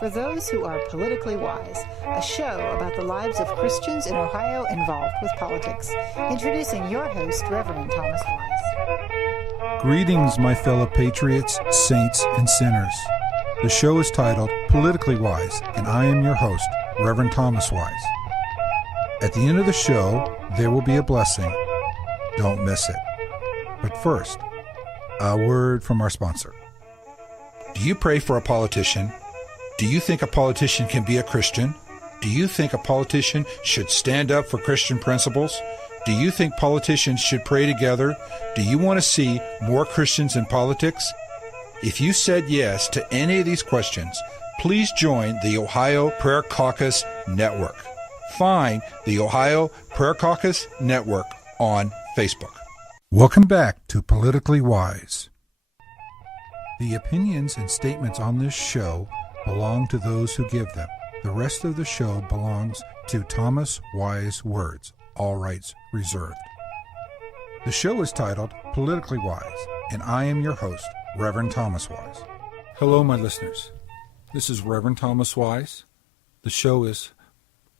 for those who are politically wise, a show about the lives of Christians in Ohio involved with politics. Introducing your host, Reverend Thomas Wise. Greetings, my fellow patriots, saints, and sinners. The show is titled Politically Wise, and I am your host, Reverend Thomas Wise. At the end of the show, there will be a blessing. Don't miss it. But first, a word from our sponsor. Do you pray for a politician? Do you think a politician can be a Christian? Do you think a politician should stand up for Christian principles? Do you think politicians should pray together? Do you want to see more Christians in politics? If you said yes to any of these questions, please join the Ohio Prayer Caucus Network. Find the Ohio Prayer Caucus Network on Facebook. Welcome back to Politically Wise. The opinions and statements on this show belong to those who give them. The rest of the show belongs to Thomas Wise Words, all rights reserved. The show is titled Politically Wise, and I am your host, Reverend Thomas Wise. Hello, my listeners. This is Reverend Thomas Wise. The show is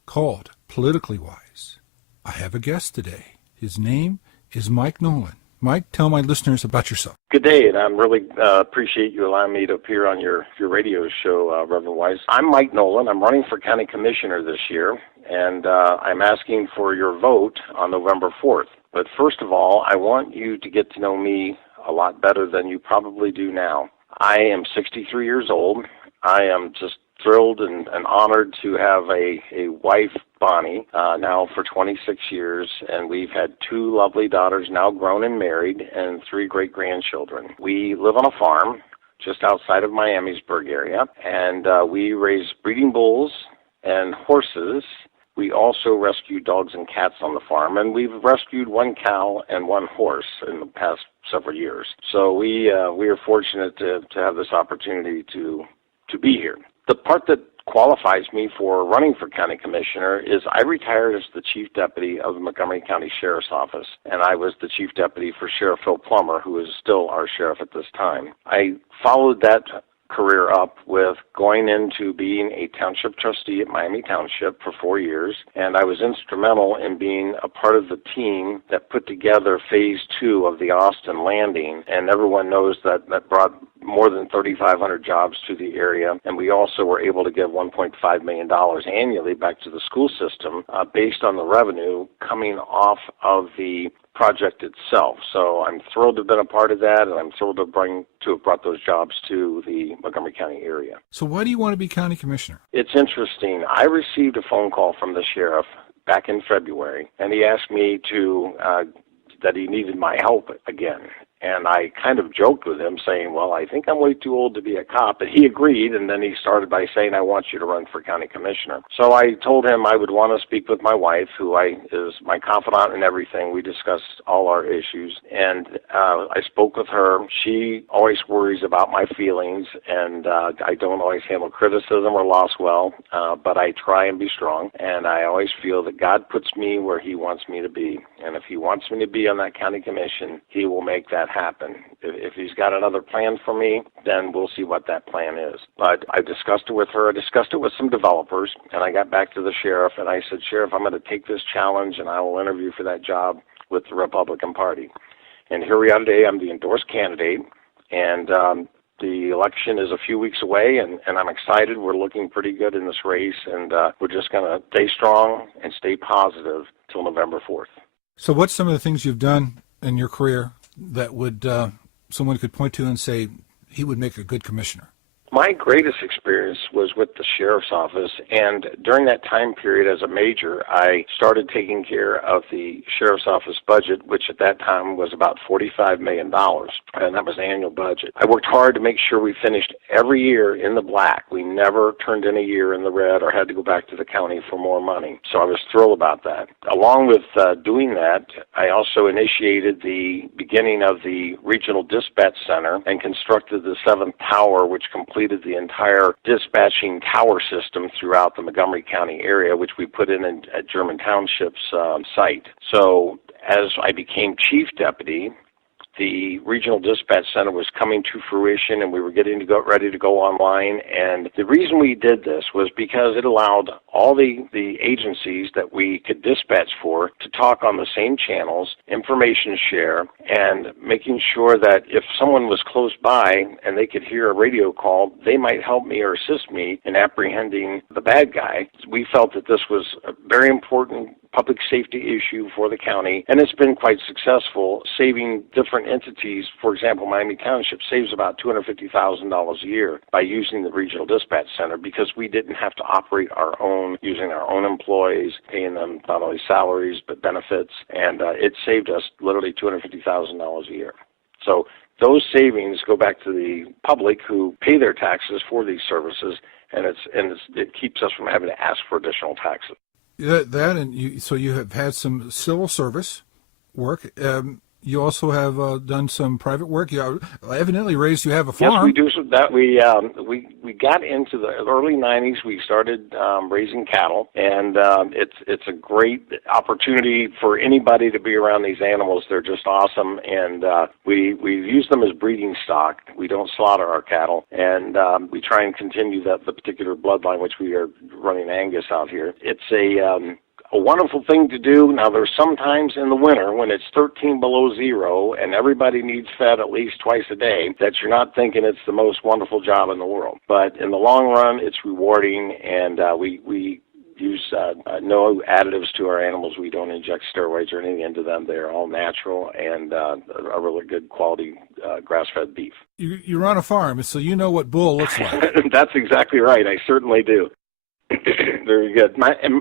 called Politically Wise. I have a guest today. His name is Mike Nolan. Mike, tell my listeners about yourself. Good day, and I'm really appreciate you allowing me to appear on your radio show, Reverend Wise. I'm Mike Nolan. I'm running for county commissioner this year, and I'm asking for your vote on November 4th. But first of all, I want you to get to know me a lot better than you probably do now. I am 63 years old. I am just thrilled and honored to have a wife, Bonnie, now for 26 years, and we've had 2 lovely daughters now grown and married, and 3 great-grandchildren. We live on a farm just outside of Miamisburg area, and we raise breeding bulls and horses. We also rescue dogs and cats on the farm, and we've rescued 1 cow and 1 horse in the past several years. So we are fortunate to have this opportunity to be here. The part that qualifies me for running for county commissioner is I retired as the chief deputy of the Montgomery County Sheriff's Office, and I was the chief deputy for Sheriff Phil Plummer, who is still our sheriff at this time. I followed that career up with going into being a township trustee at Miami Township for 4 years, and I was instrumental in being a part of the team that put together phase 2 of the Austin Landing, and everyone knows that brought more than 3,500 jobs to the area, and we also were able to give $1.5 million annually back to the school system based on the revenue coming off of the project itself. So I'm thrilled to have been a part of that, and I'm thrilled to have brought those jobs to the Montgomery County area. So why do you want to be county commissioner? It's interesting. I received a phone call from the sheriff back in February, and he asked me that he needed my help again. And I kind of joked with him, saying, well, I think I'm way too old to be a cop. But he agreed, and then he started by saying, I want you to run for county commissioner. So I told him I would want to speak with my wife, who is my confidant in everything. We discussed all our issues, and I spoke with her. She always worries about my feelings, and I don't always handle criticism or loss well, but I try and be strong, and I always feel that God puts me where he wants me to be. And if he wants me to be on that county commission, he will make that happen. If he's got another plan for me, then we'll see what that plan is. But I discussed it with her. I discussed it with some developers, and I got back to the sheriff, and I said, Sheriff, I'm going to take this challenge, and I will interview for that job with the Republican Party. And here we are today. I'm the endorsed candidate, and the election is a few weeks away, and I'm excited. We're looking pretty good in this race, and we're just going to stay strong and stay positive till November 4th. So what's some of the things you've done in your career that would someone could point to and say he would make a good commissioner? My greatest experience was with the sheriff's office, and during that time period as a major, I started taking care of the sheriff's office budget, which at that time was about $45 million, and that was the annual budget. I worked hard to make sure we finished every year in the black. We never turned in a year in the red or had to go back to the county for more money, so I was thrilled about that. Along with doing that, I also initiated the beginning of the Regional Dispatch Center and constructed the 7th tower, which completed the entire dispatching tower system throughout the Montgomery County area, which we put in at German Township's site. So as I became chief deputy the regional dispatch center was coming to fruition and we were getting to go ready to go online. And the reason we did this was because it allowed all the agencies that we could dispatch for to talk on the same channels, information share, and making sure that if someone was close by and they could hear a radio call, they might help me or assist me in apprehending the bad guy. We felt that this was a very important public safety issue for the county, and it's been quite successful, saving different entities. For example, Miami Township saves about $250,000 a year by using the regional dispatch center because we didn't have to operate our own, using our own employees, paying them not only salaries but benefits, and it saved us literally $250,000 a year. So those savings go back to the public who pay their taxes for these services, and it keeps us from having to ask for additional taxes. So you have had some civil service work. You also have done some private work. You evidently you have a farm. Yes, we do. So that we got into the early '90s. We started raising cattle, and it's a great opportunity for anybody to be around these animals. They're just awesome, and we use them as breeding stock. We don't slaughter our cattle, and we try and continue the particular bloodline, which we are running Angus out here. It's a wonderful thing to do. Now, there's sometimes in the winter when it's 13 below zero and everybody needs fed at least twice a day that you're not thinking it's the most wonderful job in the world. But in the long run, it's rewarding, and we use no additives to our animals. We don't inject steroids or anything into them. They're all natural and a really good quality grass-fed beef. You run a farm, so you know what bull looks like. That's exactly right. I certainly do. Very good.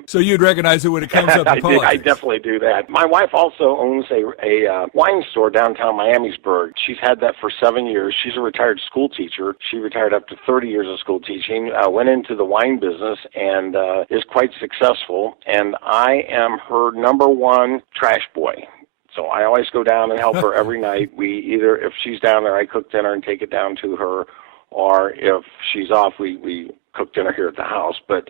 So you'd recognize it when it comes up in politics. I definitely do that. My wife also owns a wine store downtown Miamisburg. She's had that for 7 years. She's a retired school teacher. She retired after 30 years of school teaching, went into the wine business, and is quite successful. And I am her number one trash boy. So I always go down and help her every night. If she's down there, I cook dinner and take it down to her, or if she's off, we cook dinner here at the house. But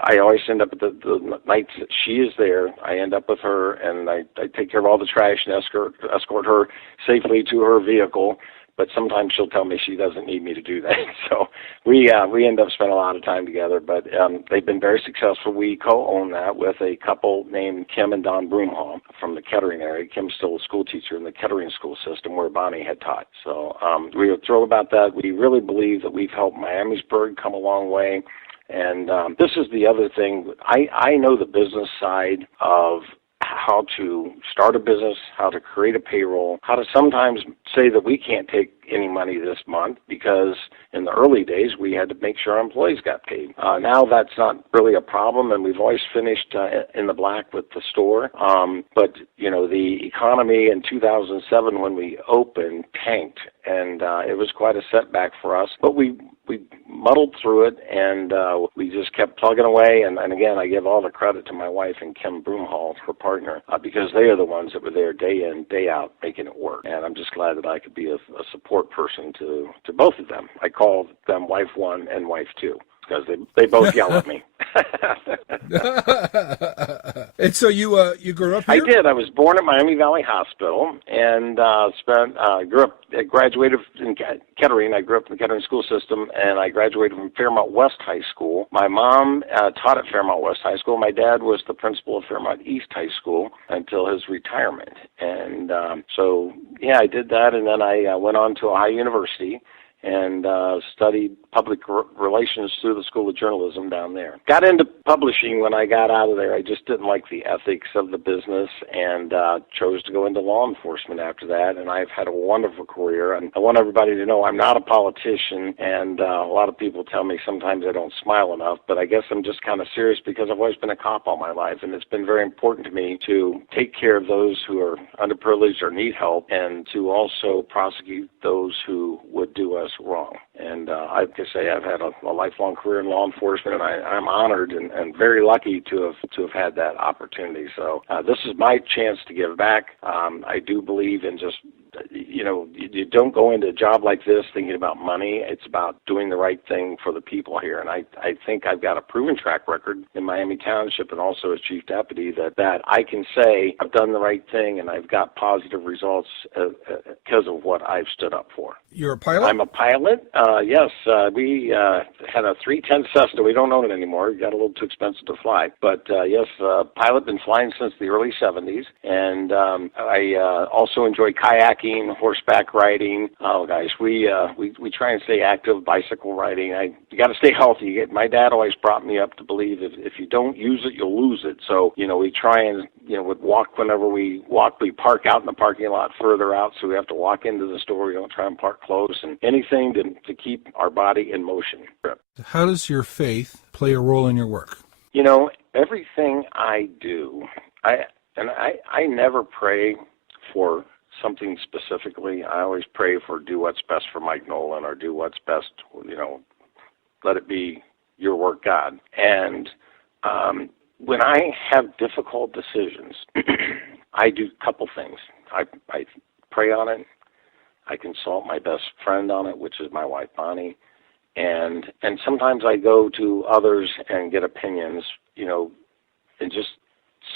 I always end up at the nights that she is there, I end up with her, and I take care of all the trash and escort her safely to her vehicle. But sometimes she'll tell me she doesn't need me to do that. So we end up spending a lot of time together. But they've been very successful. We co-own that with a couple named Kim and Don Broomhall from the Kettering area. Kim's still a school teacher in the Kettering school system where Bonnie had taught. So we are thrilled about that. We really believe that we've helped Miamisburg come a long way. And this is the other thing. I know the business side of how to start a business, how to create a payroll, how to sometimes say that we can't take any money this month because in the early days we had to make sure our employees got paid. Now that's not really a problem, and we've always finished in the black with the store. But, the economy in 2007 when we opened tanked, and it was quite a setback for us. But we muddled through it, and we just kept plugging away. And again, I give all the credit to my wife and Kim Broomhall, her partner, because they are the ones that were there day in, day out, making it work. And I'm just glad that I could be a support person to both of them. I call them wife one and wife two because they both yell at me. And so you grew up here? I did. I was born at Miami Valley Hospital and graduated in Kettering. I grew up in the Kettering school system, and I graduated from Fairmont West High School. My mom taught at Fairmont West High School. My dad was the principal of Fairmont East High School until his retirement. And I did that, and then I went on to Ohio University and studied public relations through the School of Journalism down there. Got into publishing when I got out of there. I just didn't like the ethics of the business and chose to go into law enforcement after that, and I've had a wonderful career. And I want everybody to know I'm not a politician, and a lot of people tell me sometimes I don't smile enough, but I guess I'm just kind of serious because I've always been a cop all my life, and it's been very important to me to take care of those who are underprivileged or need help, and to also prosecute those who would do us wrong. And I can say I've had a lifelong career in law enforcement, and I'm honored and very lucky to have had that opportunity. So this is my chance to give back. I do believe in just you don't go into a job like this thinking about money. It's about doing the right thing for the people here. And I think I've got a proven track record in Miami Township and also as chief deputy that I can say I've done the right thing and I've got positive results because of what I've stood up for. You're a pilot? I'm a pilot. Yes, we had a 310 Cessna. We don't own it anymore. It got a little too expensive to fly. But yes, pilot, been flying since the early 70s. And I also enjoy kayaking, horseback riding. Oh, gosh, we try and stay active, bicycle riding. You got to stay healthy. My dad always brought me up to believe if you don't use it, you'll lose it. So, we try and, would walk whenever we walk. We park out in the parking lot further out, so we have to walk into the store. We don't try and park close, and anything to keep our body in motion. How does your faith play a role in your work? Everything I do, I never pray for something specifically. I always pray for do what's best for Mike Nolan or do what's best, let it be your work, God. And when I have difficult decisions, I do a couple things. I pray on it. I consult my best friend on it, which is my wife, Bonnie. And sometimes I go to others and get opinions, and just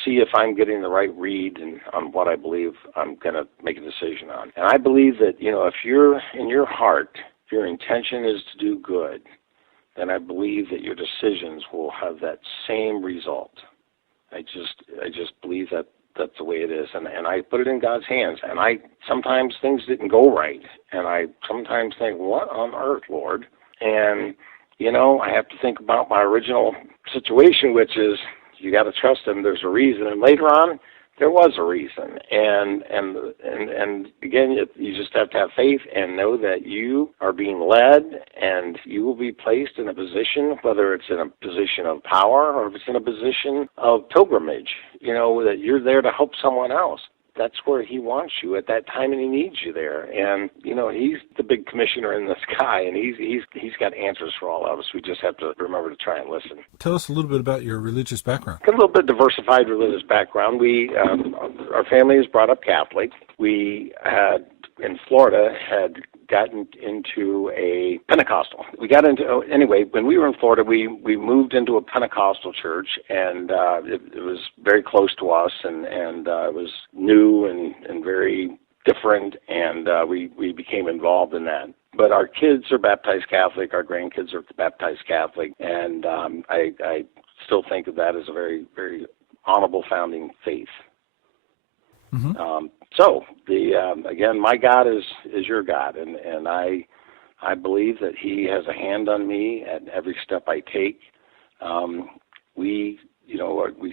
see if I'm getting the right read on what I believe I'm going to make a decision on. And I believe that, if you're in your heart, if your intention is to do good, then I believe that your decisions will have that same result. I just believe that that's the way it is. And I put it in God's hands. And sometimes things didn't go right. And I sometimes think, what on earth, Lord? And, I have to think about my original situation, which is you got to trust him. There's a reason. And later on, there was a reason. And again, you just have to have faith and know that you are being led and you will be placed in a position, whether it's in a position of power or if it's in a position of pilgrimage, that you're there to help someone else. That's where he wants you at that time, and he needs you there. And he's the big commissioner in the sky, and he's got answers for all of us. We just have to remember to try and listen. Tell us a little bit about your religious background. A little bit diversified religious background. Our family is brought up Catholic. We had in Florida gotten into a Pentecostal. Anyway, when we were in Florida, we moved into a Pentecostal church, and it was very close to us, and it was new and very different, and we became involved in that. But our kids are baptized Catholic, our grandkids are baptized Catholic, and I still think of that as a very, very honorable founding faith. Mm-hmm. So again, my God is your God, and I believe that He has a hand on me at every step I take. We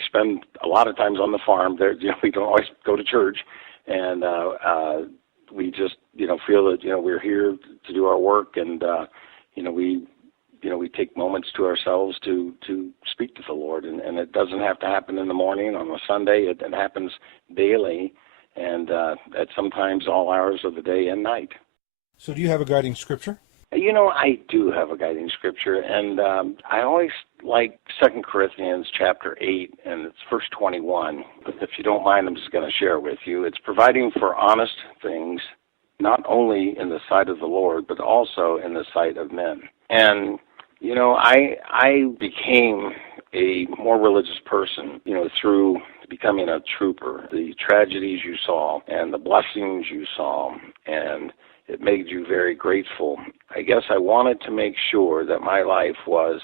spend a lot of times on the farm. There, we don't always go to church, and we just feel that we're here to do our work, and we take moments to ourselves to speak to the Lord, and it doesn't have to happen in the morning on a Sunday. It happens daily. And at sometimes all hours of the day and night. So do you have a guiding scripture? I do have a guiding scripture, and I always like 2 Corinthians chapter 8, and it's verse 21. If you don't mind, I'm just going to share it with you. It's providing for honest things, not only in the sight of the Lord, but also in the sight of men. And, I became a more religious person, through becoming a trooper. The tragedies you saw and the blessings you saw, and it made you very grateful. I guess I wanted to make sure that my life was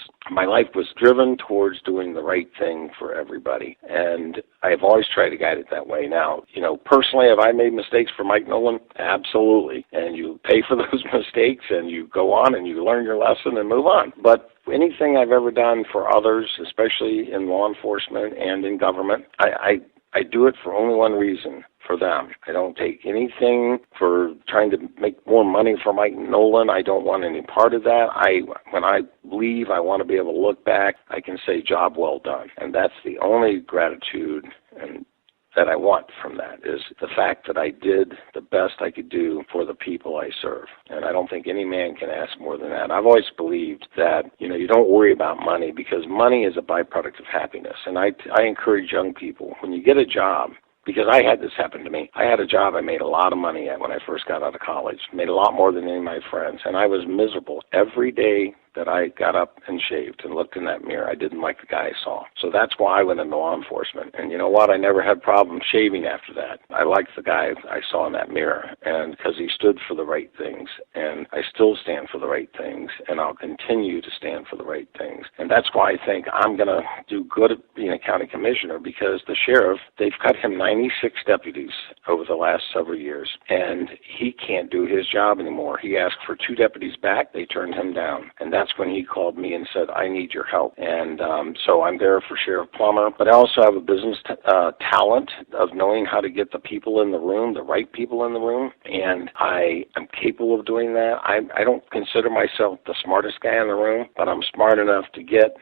driven towards doing the right thing for everybody, and I've always tried to guide it that way. Now, personally, have I made mistakes for Mike Nolan? Absolutely, and you pay for those mistakes, and you go on and you learn your lesson and move on. But anything I've ever done for others, especially in law enforcement and in government, I do it for only one reason, for them. I don't take anything for trying to make more money for Mike Nolan. I don't want any part of that. When I leave, I want to be able to look back. I can say, job well done. And that's the only gratitude that I want from that, is the fact that I did the best I could do for the people I serve. And I don't think any man can ask more than that. I've always believed that, you don't worry about money, because money is a byproduct of happiness. And I encourage young people, when you get a job, because I had this happen to me. I had a job I made a lot of money at when I first got out of college, made a lot more than any of my friends, and I was miserable every day that I got up and shaved and looked in that mirror. I didn't like the guy I saw. So that's why I went into law enforcement. And you know what? I never had problems shaving after that. I liked the guy I saw in that mirror, and because he stood for the right things. And I still stand for the right things, and I'll continue to stand for the right things. And that's why I think I'm going to do good at being a county commissioner, because the sheriff, they've cut him 96 deputies over the last several years, and he can't do his job anymore. He asked for 2 deputies back. They turned him down. And that's when he called me and said, I need your help. And so I'm there for Sheriff Plummer. But I also have a business talent of knowing how to get the people in the room, the right people in the room. And I am capable of doing that. I don't consider myself the smartest guy in the room, but I'm smart enough to get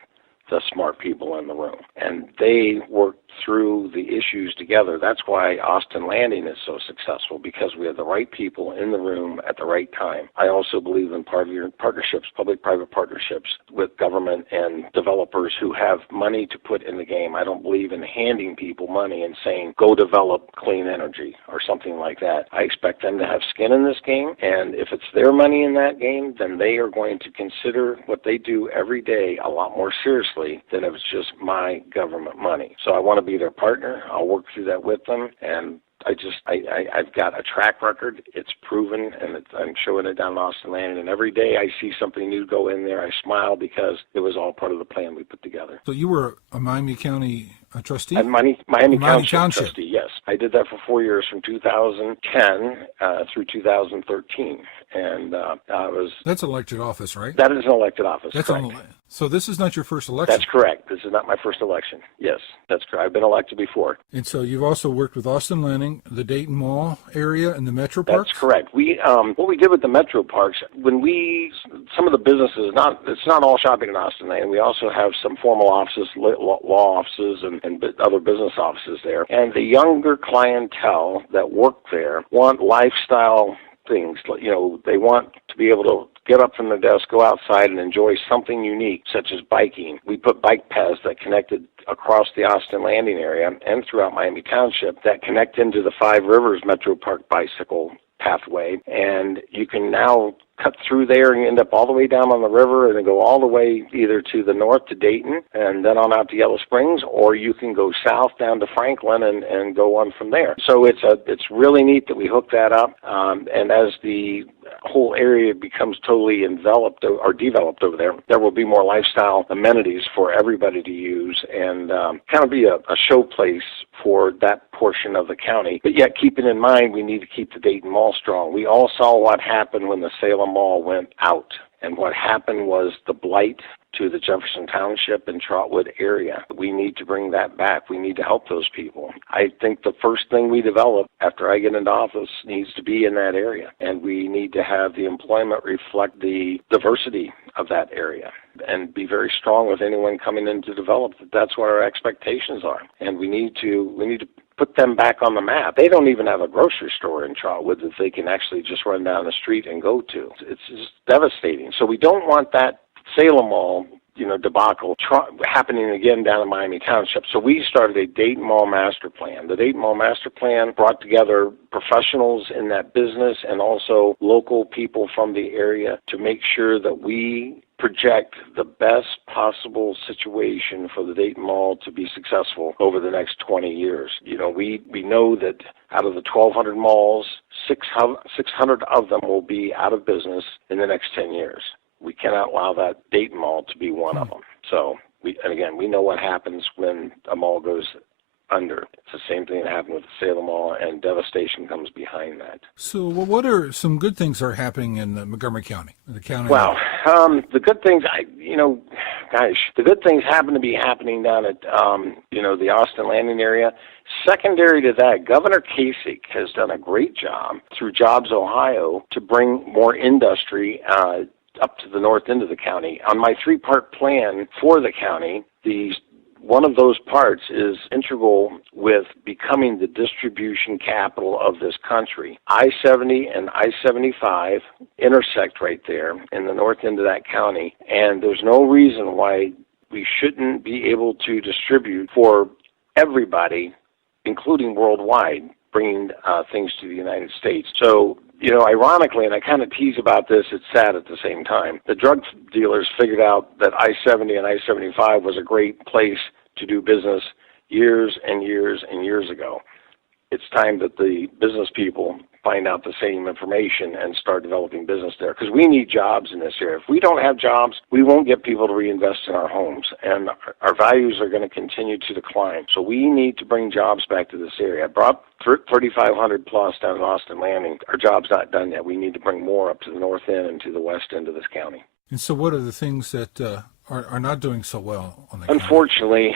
the smart people in the room. And they work through the issues together. That's why Austin Landing is so successful, because we have the right people in the room at the right time. I also believe in partnerships, public-private partnerships with government and developers who have money to put in the game. I don't believe in handing people money and saying, go develop clean energy or something like that. I expect them to have skin in this game, and if it's their money in that game, then they are going to consider what they do every day a lot more seriously than if it's just my government money. So I want to be their partner. I'll work through that with them, and I've got a track record. It's proven, and I'm showing it down in Austin Landing. And every day I see something new go in there, I smile, because it was all part of the plan we put together. So you were a Miami County trustee? Miami Township trustee, yes. I did that for 4 years, from 2010 through 2013. And That's an elected office, right? That is an elected office, That's correct. So this is not your first election? That's correct. This is not my first election. Yes, that's correct. I've been elected before. And so you've also worked with Austin Landing, the Dayton Mall area, and the Metro Parks? That's correct. What we did with the Metro Parks, some of the businesses, it's not all shopping in Austin Landing. We also have some formal offices, law offices, and other business offices there. And the younger clientele that work there want lifestyle things. You know, they want to be able to get up from their desk, go outside, and enjoy something unique, such as biking. We put bike paths that connected across the Austin Landing area and throughout Miami Township that connect into the Five Rivers Metro Park bicycle pathway, and you can now cut through there and end up all the way down on the river and then go all the way either to the north to Dayton and then on out to Yellow Springs, or you can go south down to Franklin and go on from there. So it's really neat that we hooked that up, and as the whole area becomes totally enveloped or developed over there, there will be more lifestyle amenities for everybody to use and kind of be a show place for that portion of the county. But yet, keeping in mind, we need to keep the Dayton Mall strong. We all saw what happened when the Salem Mall went out. And what happened was the blight to the Jefferson Township and Trotwood area. We need to bring that back. We need to help those people. I think the first thing we develop after I get into office needs to be in that area. And we need to have the employment reflect the diversity of that area and be very strong with anyone coming in to develop. That's what our expectations are. And we need to put them back on the map. They don't even have a grocery store in Trotwood that they can actually just run down the street and go to. It's just devastating. So we don't want that Salem Mall, debacle happening again down in Miami Township. So we started a Dayton Mall Master Plan. The Dayton Mall Master Plan brought together professionals in that business and also local people from the area to make sure that we project the best possible situation for the Dayton Mall to be successful over the next 20 years. We know that out of the 1,200 malls, 600 of them will be out of business in the next 10 years. We cannot allow that Dayton Mall to be one of them. So, we know what happens when a mall goes under. It's the same thing that happened with the Salem Mall, and devastation comes behind that. So, what are some good things that are happening in Montgomery County? The county. Well, the good things, the good things happen to be happening down at, the Austin Landing area. Secondary to that, Governor Kasich has done a great job through Jobs Ohio to bring more industry up to the north end of the county. On my 3-part plan for the county, one of those parts is integral with becoming the distribution capital of this country. I-70 and I-75 intersect right there in the north end of that county, and there's no reason why we shouldn't be able to distribute for everybody including worldwide, bringing things to the United States. So, ironically, and I kind of tease about this, it's sad at the same time, the drug dealers figured out that I-70 and I-75 was a great place to do business years and years and years ago. It's time that the business people find out the same information and start developing business there, because we need jobs in this area. If we don't have jobs, we won't get people to reinvest in our homes, and our values are going to continue to decline. So we need to bring jobs back to this area. I brought 3,500 plus down in Austin Landing. Our job's not done yet. We need to bring more up to the north end and to the west end of this county. And so what are the things that are not doing so well on the Unfortunately,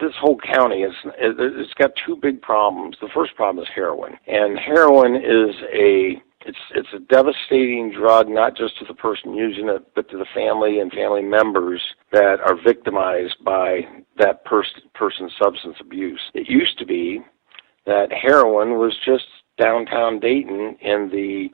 this whole county it's got two big problems. The first problem is heroin, and heroin is it's a devastating drug, not just to the person using it, but to the family and family members that are victimized by that person's substance abuse. It used to be that heroin was just downtown Dayton in the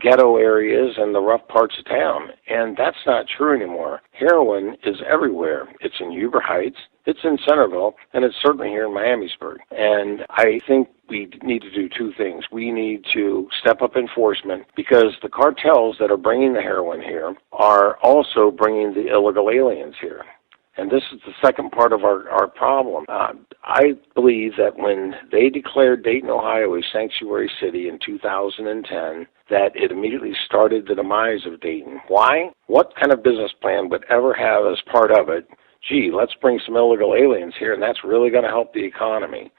ghetto areas and the rough parts of town, and that's not true anymore. Heroin is everywhere. It's in Huber Heights, it's in Centerville, and it's certainly here in Miamisburg. And I think we need to do two things. We need to step up enforcement, because the cartels that are bringing the heroin here are also bringing the illegal aliens here. And this is the second part of our problem. I believe that when they declared Dayton, Ohio a sanctuary city in 2010, that it immediately started the demise of Dayton. Why? What kind of business plan would ever have as part of it, gee, let's bring some illegal aliens here, and that's really going to help the economy?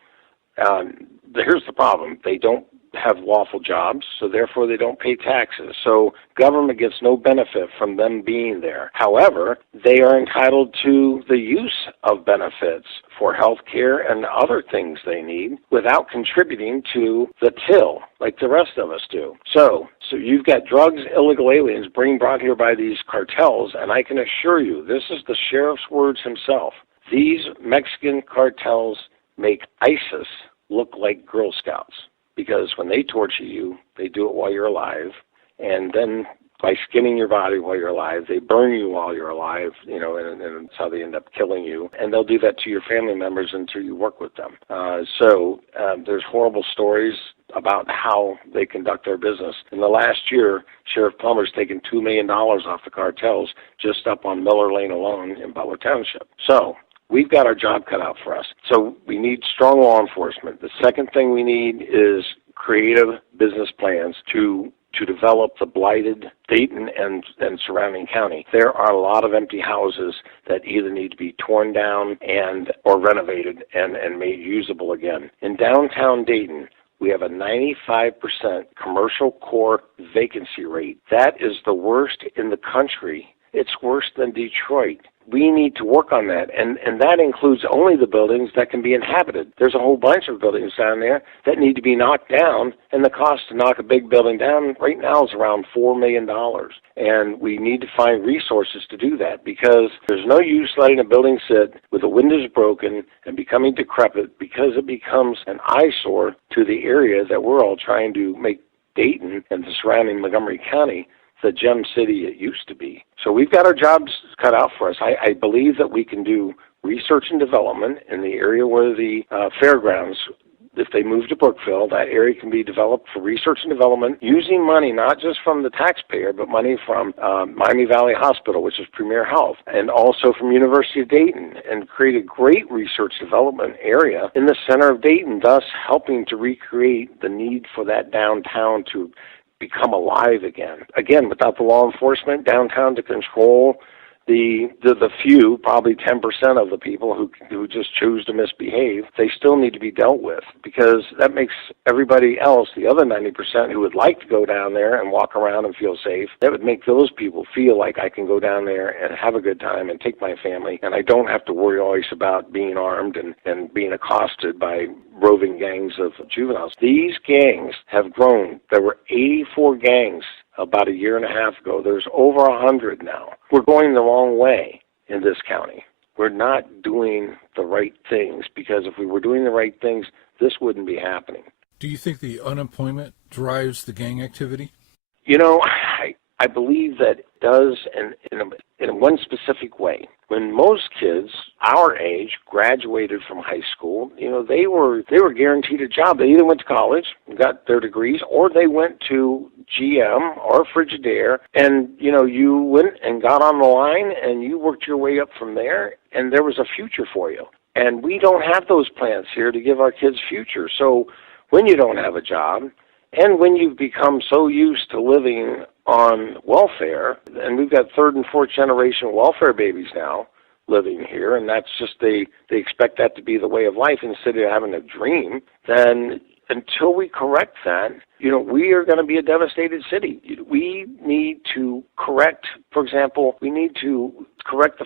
Here's the problem. They don't have lawful jobs, so therefore they don't pay taxes. So government gets no benefit from them being there. However, they are entitled to the use of benefits for health care and other things they need without contributing to the till like the rest of us do. So you've got drugs, illegal aliens brought here by these cartels, and I can assure you, this is the sheriff's words himself. These Mexican cartels make ISIS look like Girl Scouts, because when they torture you, they do it while you're alive, and then by skinning your body while you're alive, they burn you while you're alive, and that's how they end up killing you. And they'll do that to your family members until you work with them. So there's horrible stories about how they conduct their business. In the last year, Sheriff Plummer's taken $2 million off the cartels just up on Miller Lane alone in Butler Township. So we've got our job cut out for us. So we need strong law enforcement. The second thing we need is creative business plans to develop the blighted Dayton and surrounding county. There are a lot of empty houses that either need to be torn down or renovated and made usable again. In downtown Dayton, we have a 95% commercial core vacancy rate. That is the worst in the country. It's worse than Detroit. We need to work on that, and that includes only the buildings that can be inhabited. There's a whole bunch of buildings down there that need to be knocked down, and the cost to knock a big building down right now is around $4 million. And we need to find resources to do that, because there's no use letting a building sit with the windows broken and becoming decrepit, because it becomes an eyesore to the area that we're all trying to make Dayton and the surrounding Montgomery County the gem city it used to be. So we've got our jobs cut out for us. I believe that we can do research and development in the area where the fairgrounds, if they move to Brookville, that area can be developed for research and development using money not just from the taxpayer, but money from Miami Valley Hospital, which is Premier Health, and also from University of Dayton, and create a great research development area in the center of Dayton, thus helping to recreate the need for that downtown to become alive again. Again, without the law enforcement downtown to control the few, probably 10% of the people who just choose to misbehave, they still need to be dealt with, because that makes everybody else, the other 90% who would like to go down there and walk around and feel safe, that would make those people feel like I can go down there and have a good time and take my family, and I don't have to worry always about being armed and being accosted by roving gangs of juveniles. These gangs have grown. There were 84 gangs about a year and a half ago. There's over 100 now. We're going the wrong way in this county. We're not doing the right things, because if we were doing the right things, this wouldn't be happening. Do you think the unemployment drives the gang activity? I believe that it does in one specific way. When most kids our age graduated from high school, they were guaranteed a job. They either went to college and got their degrees, or they went to GM or Frigidaire, and you went and got on the line and you worked your way up from there, and there was a future for you. And we don't have those plants here to give our kids future. So when you don't have a job, and when you've become so used to living on welfare, and we've got third and fourth generation welfare babies now living here, and that's just they expect that to be the way of life instead of having a dream, then until we correct that, we are going to be a devastated city. We need to correct, for example, the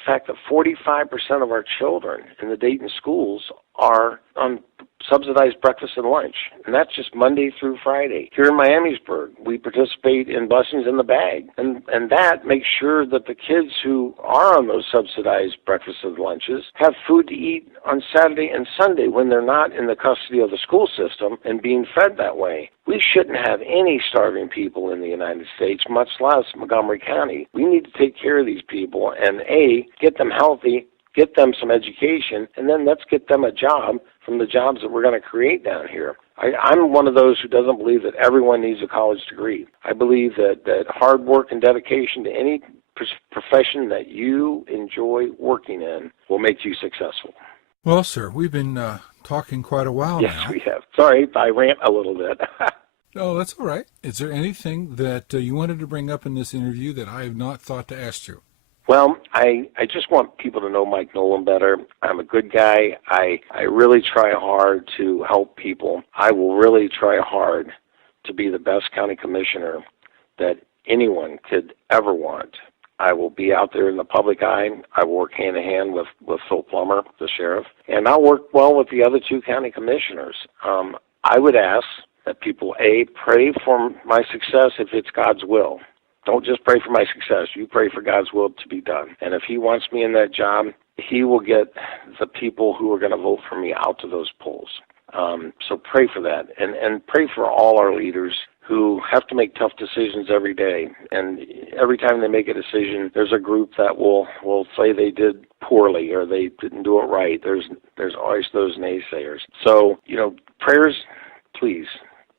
fact that 45% of our children in the Dayton schools are on subsidized breakfast and lunch, and that's just Monday through Friday. Here in Miamisburg, we participate in Blessings in the Bag, and that makes sure that the kids who are on those subsidized breakfasts and lunches have food to eat on Saturday and Sunday when they're not in the custody of the school system and being fed that way. We shouldn't have any starving people in the United States, much less Montgomery County. We need to take care of these people and, get them healthy, get them some education, and then let's get them a job from the jobs that we're going to create down here. I'm one of those who doesn't believe that everyone needs a college degree. I believe that hard work and dedication to any profession that you enjoy working in will make you successful. Well, sir, we've been talking quite a while now. Yes, we have. Sorry if I rant a little bit. Oh, that's all right. Is there anything that you wanted to bring up in this interview that I have not thought to ask you? Well, I just want people to know Mike Nolan better. I'm a good guy. I really try hard to help people. I will really try hard to be the best county commissioner that anyone could ever want. I will be out there in the public eye. I will work hand in hand with Phil Plummer, the sheriff, and I'll work well with the other two county commissioners. I would ask that people, pray for my success if it's God's will. Don't just pray for my success. You pray for God's will to be done. And if he wants me in that job, he will get the people who are going to vote for me out to those polls. So pray for that. And pray for all our leaders who have to make tough decisions every day. And every time they make a decision, there's a group that will say they did poorly or they didn't do it right. There's always those naysayers. So, prayers, please.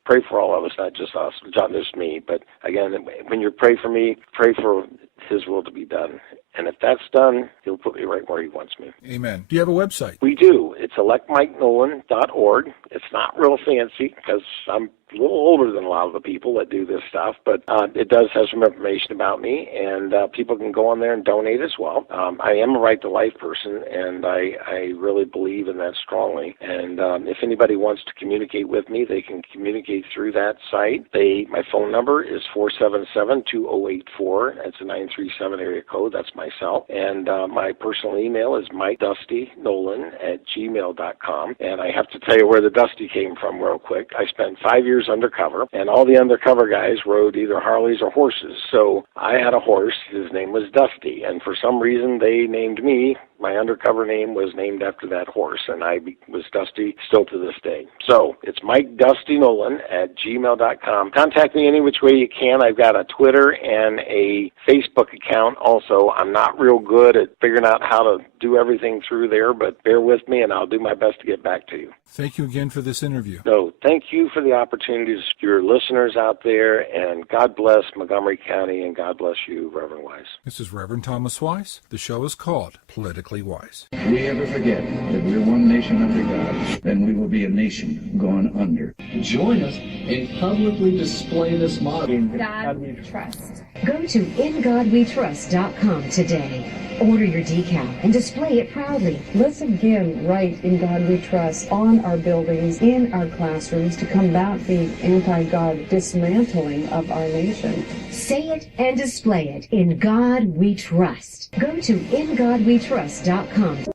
Pray for all of us, not just us, not just me. But again, when you pray for me, pray for his will to be done. And if that's done, he'll put me right where he wants me. Amen. Do you have a website? We do. It's electmikenolan.org. It's not real fancy because I'm a little older than a lot of the people that do this stuff, but it does have some information about me, and people can go on there and donate as well. I am a right-to-life person, and I really believe in that strongly. And if anybody wants to communicate with me, they can communicate through that site. My phone number is 477-2084. That's a 937 area code. That's my cell. And my personal email is mikedustynolan@gmail.com. And I have to tell you where the Dusty came from real quick. I spent 5 years undercover, and all the undercover guys rode either Harleys or horses. So I had a horse. His name was Dusty. And for some reason, they named me. My undercover name was named after that horse, and I was Dusty still to this day. So it's mikedustynolan@gmail.com. Contact me any which way you can. I've got a Twitter and a Facebook account also. I'm not real good at figuring out how to do everything through there, but bear with me, and I'll do my best to get back to you. Thank you again for this interview. No, thank you for the opportunities, your listeners out there, and God bless Montgomery County, and God bless you, Reverend Wise. This is Reverend Thomas Wise. The show is called Politically Wise. If we ever forget that we're one nation under God, then we will be a nation gone under. Join us and publicly display this model. In God we trust. Go to InGodWeTrust.com today. Order your decal and display it proudly. Let's again write "In God We Trust" on our buildings, in our classrooms, to combat the anti-God dismantling of our nation. Say it and display it. In God We Trust. Go to InGodWeTrust.com.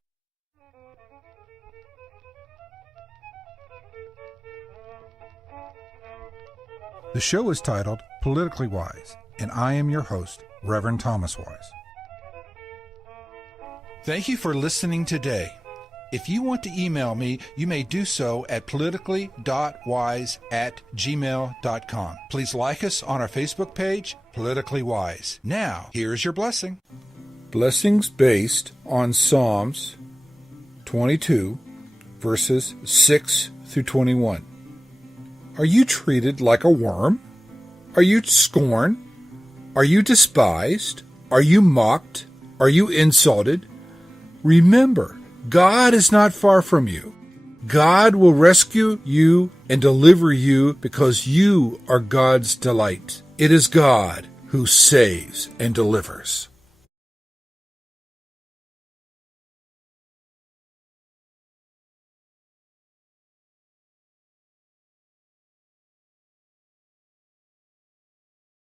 The show is titled Politically Wise, and I am your host, Reverend Thomas Wise. Thank you for listening today. If you want to email me, you may do so at politically.wise@gmail.com. Please like us on our Facebook page, Politically Wise. Now, here's your blessing. Blessings based on Psalms 22, verses 6 through 21. Are you treated like a worm? Are you scorned? Are you despised? Are you mocked? Are you insulted? Remember, God is not far from you. God will rescue you and deliver you because you are God's delight. It is God who saves and delivers.